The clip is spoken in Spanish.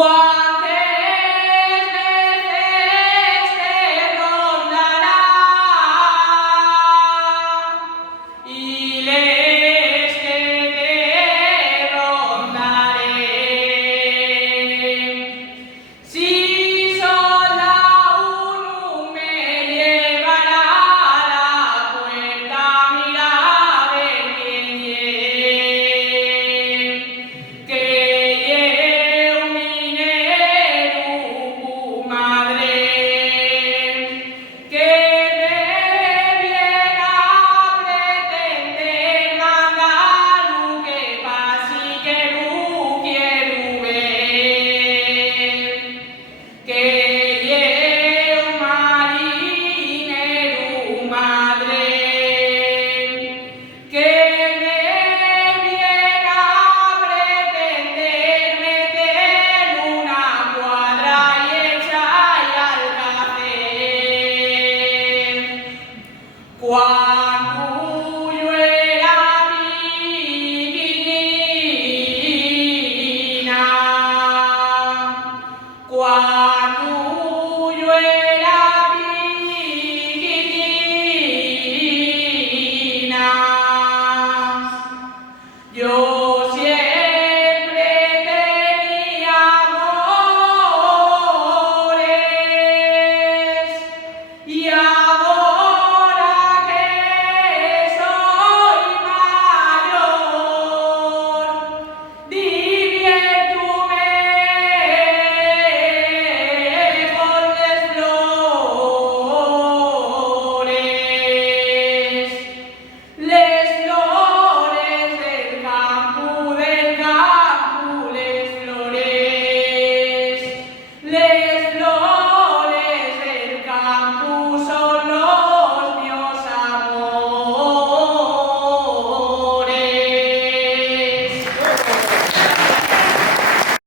Cuántas veces te rondará y les que te rondaré. Si sola uno me llevará a la puerta, mira a ver quién es. Que Cuando yo era pequeñina,